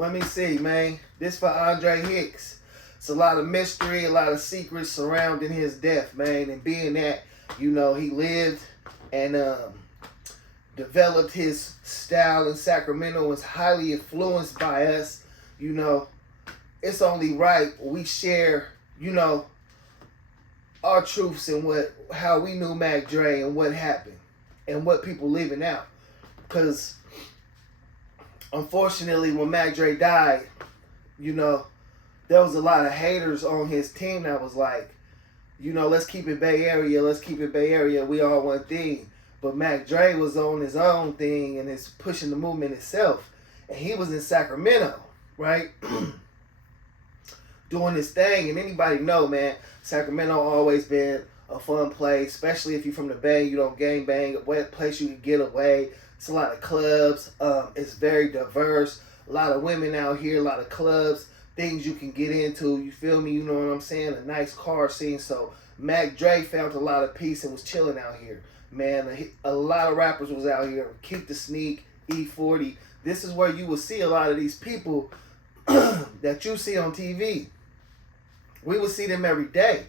Let me see, man. This for Andre Hicks. It's a lot of mystery, a lot of secrets surrounding his death, man. And being that, he lived and developed his style in Sacramento, was highly influenced by us, it's only right we share, our truths and how we knew Mac Dre and what happened and what people living out. Because unfortunately, when Mac Dre died, there was a lot of haters on his team that was like, let's keep it Bay Area, let's keep it Bay Area, we all one thing. But Mac Dre was on his own thing and is pushing the movement itself. And he was in Sacramento, right? Doing his thing. And anybody know, man, Sacramento always been a fun place, especially if you're from the Bay, you don't gang bang, a place you can get away. It's a lot of clubs. It's very diverse. A lot of women out here, a lot of clubs, things you can get into. You feel me? You know what I'm saying? A nice car scene. So Mac Dre found a lot of peace and was chilling out here. Man, a lot of rappers was out here. Keep the Sneak, E40. This is where you will see a lot of these people that you see on TV. We would see them every day.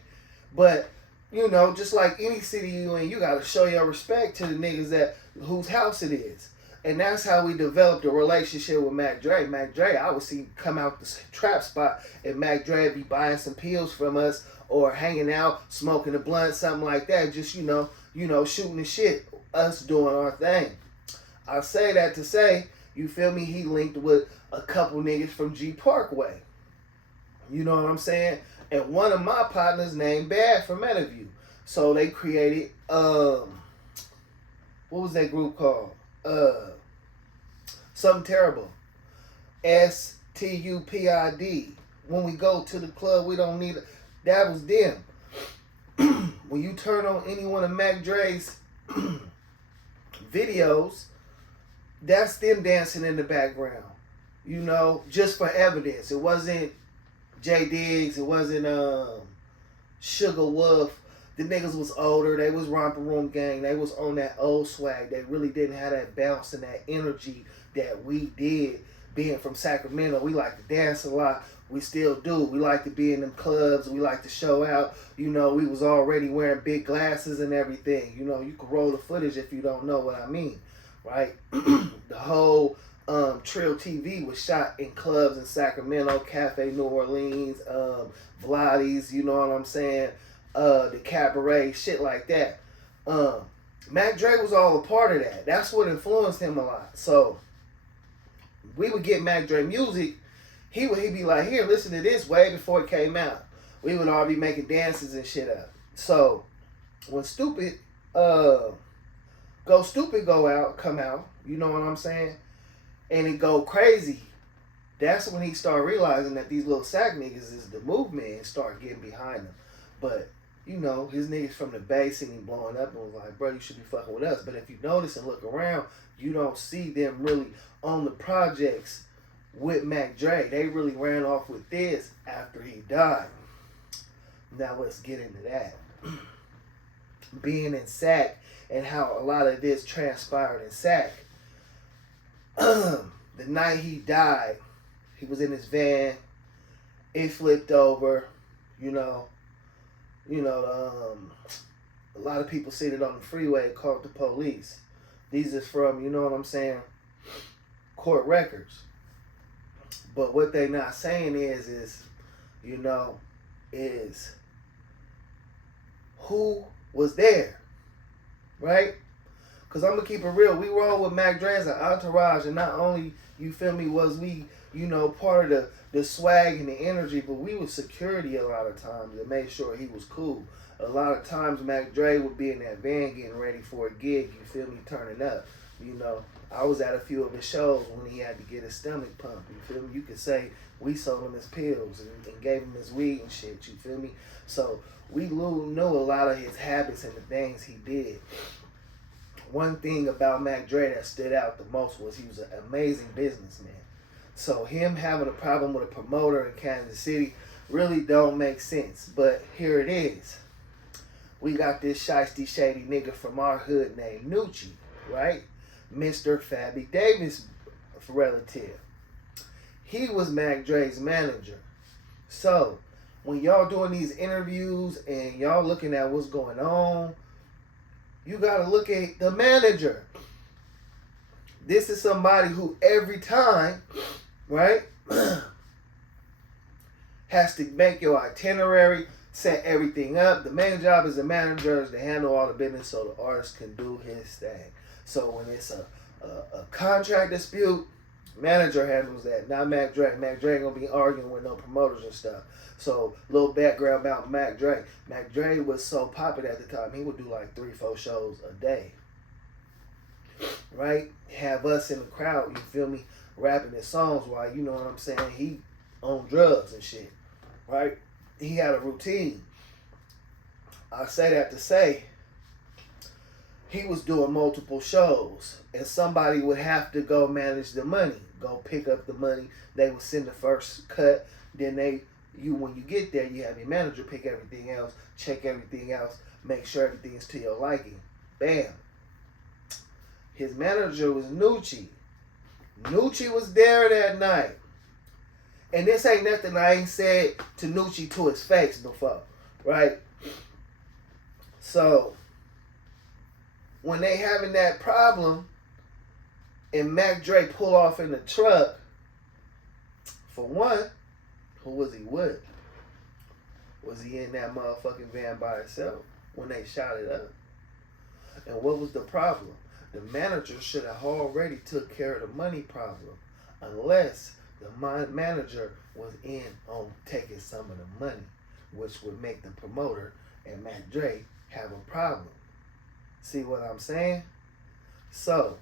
But, just like any city you in, you got to show your respect to the niggas whose house it is. And that's how we developed a relationship with Mac Dre. Mac Dre, I would see come out the trap spot and Mac Dre be buying some pills from us or hanging out, smoking a blunt, something like that. Just, shooting the shit, us doing our thing. I say that to say, you feel me, he linked with a couple niggas from G Parkway. You know what I'm saying? And one of my partners named Bad from Meadowview. So they created, what was that group called? Something Terrible. STUPID. When we go to the club, we don't need it. That was them. When you turn on any one of Mac Dre's videos, that's them dancing in the background. Just for evidence. It wasn't J Diggs. It wasn't Sugar Wolf. The niggas was older. They was Romper Room Gang. They was on that old swag. They really didn't have that bounce and that energy that we did. Being from Sacramento, we like to dance a lot. We still do. We like to be in them clubs. We like to show out. We was already wearing big glasses and everything. You can roll the footage if you don't know what I mean, right? The whole Trill TV was shot in clubs in Sacramento, Cafe New Orleans, Vladdy's, you know what I'm saying? The Cabaret, shit like that. Mac Dre was all a part of that. That's what influenced him a lot. So we would get Mac Dre music. He'd be like, here, listen to this way before it came out. We would all be making dances and shit up. So when come out, you know what I'm saying? And it go crazy. That's when he started realizing that these little Sac niggas is the movement and start getting behind them. But, his niggas from the Bay seen him blowing up and was like, bro, you should be fucking with us. But if you notice and look around, you don't see them really on the projects with Mac Dre. They really ran off with this after he died. Now let's get into that. Being in Sac and how a lot of this transpired in Sac. The night he died, he was in his van. It flipped over, a lot of people seen it on the freeway, called the police. These is from, court records. But what they not saying is who was there, right? Because I'm going to keep it real. We roll with Mac Dre as an entourage, and not only, was we, part of the swag and the energy, but we was security a lot of times to make sure he was cool. A lot of times Mac Dre would be in that van getting ready for a gig, turning up. I was at a few of his shows when he had to get his stomach pumped, You could say we sold him his pills and gave him his weed and shit, So we knew a lot of his habits and the things he did. One thing about Mac Dre that stood out the most was he was an amazing businessman. So him having a problem with a promoter in Kansas City really don't make sense. But here it is. We got this shiesty shady nigga from our hood named Nucci, right? Mr. Fabby Davis relative. He was Mac Dre's manager. So when y'all doing these interviews and y'all looking at what's going on, you gotta look at the manager. This is somebody who every time, right, has to make your itinerary, set everything up. The main job as a manager is to handle all the business so the artist can do his thing. So when it's a contract dispute, manager handles that, not Mac Dre. Mac Dre ain't gonna be arguing with no promoters and stuff. So, little background about Mac Dre. Mac Dre was so popular at the time, he would do like 3-4 shows a day. Right? Have us in the crowd, you feel me, rapping his songs while, you know what I'm saying, he on drugs and shit. Right? He had a routine. I say that to say, he was doing multiple shows, and somebody would have to go manage the money, go pick up the money. They would send the first cut. Then when you get there, you have your manager pick everything else, check everything else, make sure everything's to your liking. Bam. His manager was Nucci. Nucci was there that night, and this ain't nothing I ain't said to Nucci to his face before, right? So when they having that problem and Mac Dre pull off in the truck, for one, who was he with? Was he in that motherfucking van by himself when they shot it up? And what was the problem? The manager should have already took care of the money problem, unless the manager was in on taking some of the money, which would make the promoter and Mac Dre have a problem. See what I'm saying? So,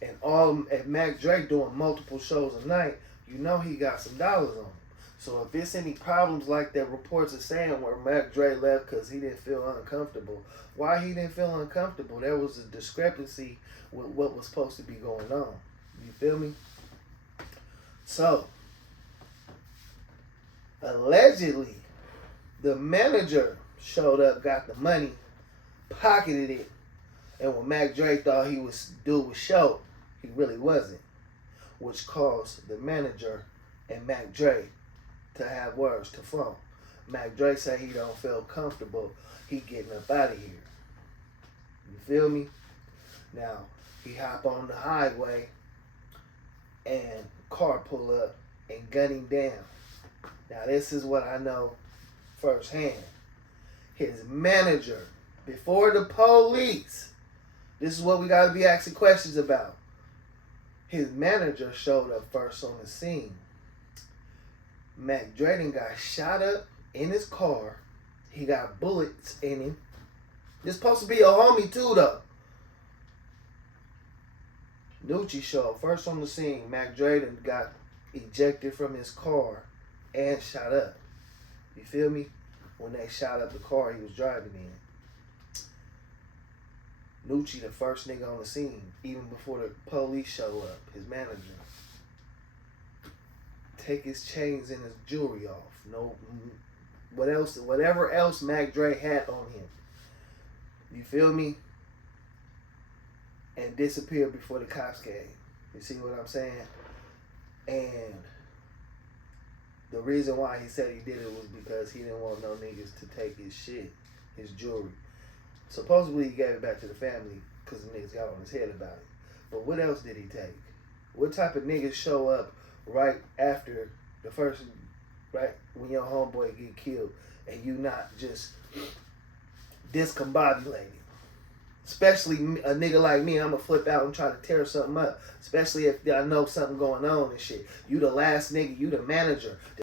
and Mac Dre doing multiple shows a night, you know he got some dollars on him. So if there's any problems like that reports are saying where Mac Dre left because he didn't feel uncomfortable, why he didn't feel uncomfortable? There was a discrepancy with what was supposed to be going on. You feel me? So, allegedly, the manager showed up, got the money, pocketed it, and when Mac Dre thought he was show, he really wasn't, which caused the manager and Mac Dre to have words to phone. Mac Dre said he don't feel comfortable. He getting up out of here. You feel me? Now, he hop on the highway and car pull up and gun him down. Now, this is what I know firsthand. His manager, before the police, this is what we got to be asking questions about. His manager showed up first on the scene. Mac Dre done got shot up in his car. He got bullets in him. This supposed to be a homie too, though. Nucci showed up first on the scene. Mac Dre done got ejected from his car and shot up. You feel me? When they shot up the car he was driving in. Nucci the first nigga on the scene, even before the police show up, his manager. Take his chains and his jewelry off. No, whatever else Mac Dre had on him. You feel me? And disappeared before the cops came. You see what I'm saying? And the reason why he said he did it was because he didn't want no niggas to take his shit, his jewelry. Supposedly he gave it back to the family because the niggas got on his head about it. But what else did he take? What type of niggas show up right after the first, right when your homeboy get killed and you not just discombobulated? Especially a nigga like me, I'ma flip out and try to tear something up. Especially if I know something going on and shit. You the last nigga, you the manager.